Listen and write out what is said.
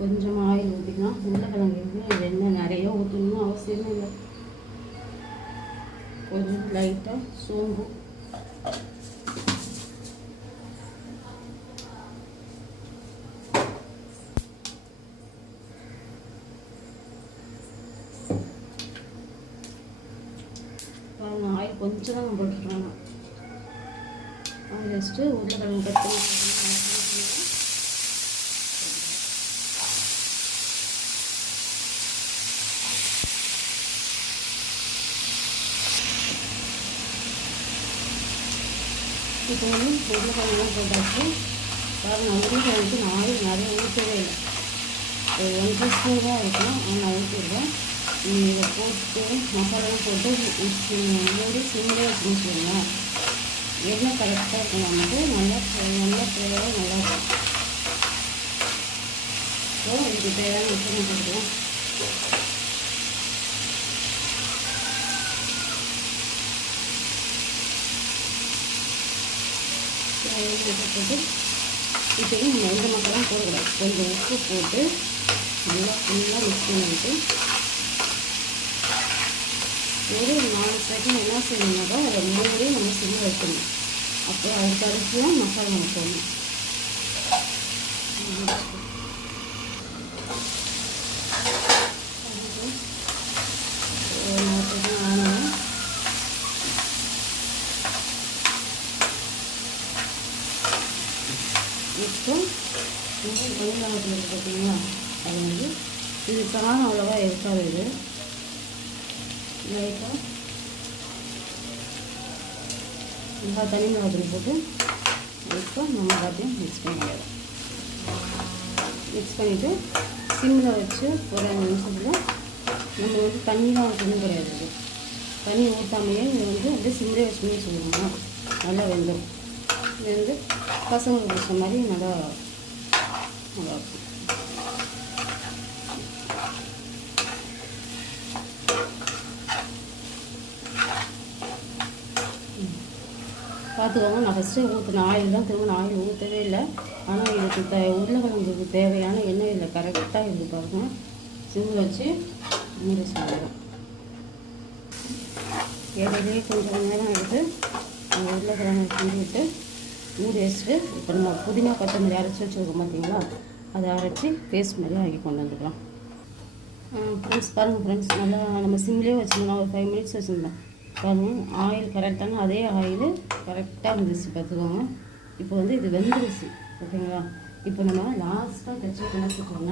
கொஞ்சமாக ஆயில் ஊற்றிக்கலாம். உருளைக்கிழங்கு எண்ணெய் நிறைய ஊற்றணும்னு அவசியமே இல்லை. கொஞ்சம் லைட்டாக சோம்பு, ஆயில் கொஞ்சம் தான் போட்டுருக்காங்க. ஆயில் வச்சுட்டு உருளைக்கிழங்கு கட் பண்ணி இப்போ வந்து உருளைக்கிழங்கு போட்டாச்சு. பாருங்கள், உருளைக்கிழங்கு நான் ஆயில் நிறைய ஊற்றவே இல்லை. ஒரு 1 டீஸ்பூன் தான் இருக்கும், ஆனால் நான் ஊற்றிடுவேன். இதை போட்டு மசாலாவும் போட்டு மூடி சிம்மிலே வச்சுன்னு சொல்லுங்கள். எண்ணெய் கரெக்டாக இருக்கும். நமக்கு நல்லா ஃப்ளேவராக நல்லாயிருக்கும். ஸோ இதுக்கு தேவையான உப்பு போட்டுக்கலாம். போட்டு இப்போயும் நம்ம எந்த மசாலாம் போடக்கூடாது. கொஞ்சம் உப்பு போட்டு நல்லா ஃபுல்லாக மிக்ஸ் பண்ணிவிட்டு ஒரு 4 செகண்ட் என்ன செய்யணும்னாக்கா அதை மூடி நம்ம சிம்மில் வைக்கணும். அப்புறம் அதுக்கு அடுத்து தான் மசாலா நம்ம போடணும். இப்போ வெங்காயத்தில் இருக்குது பார்த்தீங்களா, அது வந்து இது காரம் அவ்வளோவா இருக்காது. இது லைட்டாக நல்லா தனி மிளகாத்தூள் போட்டு இப்போ நம்ம எல்லாத்தையும் மிக்ஸ் பண்ணிடுவோம். மிக்ஸ் பண்ணிவிட்டு சிம்மில் வச்சு ஒரு 5 நிமிஷத்தில் நம்ம வந்து தண்ணிலாம் ஊற்றணும் கிடையாது. தண்ணி ஊற்றாமையே இது வந்து அப்படியே சிம்மிலே வச்சுன்னு சொல்லுவாங்க. நல்லா வெந்துடும். இது வந்து பசங்களுக்கு பிடிச்ச மாதிரி நல்லாயிருக்கும். பார்த்துக்கோங்க, நான் ஃபஸ்ட்டு ஊற்றின ஆயில் தான், திரும்ப நான் ஆயில் ஊற்றவே இல்லை. ஆனால் இதுக்கு உருளைக்கிழங்குக்கு தேவையான எண்ணெய் இதில் கரெக்டாக இருக்குது. பாருங்கள், சிம்மில் வச்சு மூடி செய்யலாம். இடையிலேயே கொஞ்சம் நேரம் எடுத்து அந்த உருளைக்கிழங்கு கிண்டிவிட்டு மூடி வச்சுட்டு இப்போ நம்ம புதினா கொத்தமல்லி அரைச்சி வச்சுருக்கோம் பார்த்தீங்களா, அதை அரைச்சி பேஸ்ட் மாதிரி ஆக்கி கொண்டு வந்துக்கலாம். ஃப்ரெண்ட்ஸ் பாருங்கள், ஃப்ரெண்ட்ஸ் நல்லா நம்ம சிம்லேயே வச்சுருந்தோம். ஒரு 5 மினிட்ஸ் வச்சுருந்தோம். பாருங்கள், ஆயில் கரெக்டான அதே ஆயில் கரெக்டாக இருந்துச்சு. பார்த்துக்கோங்க, இப்போ வந்து இது வெந்துருச்சு. ஓகேங்களா? இப்போ நம்ம லாஸ்ட்டாக தச்சு கணக்குக்கோங்க.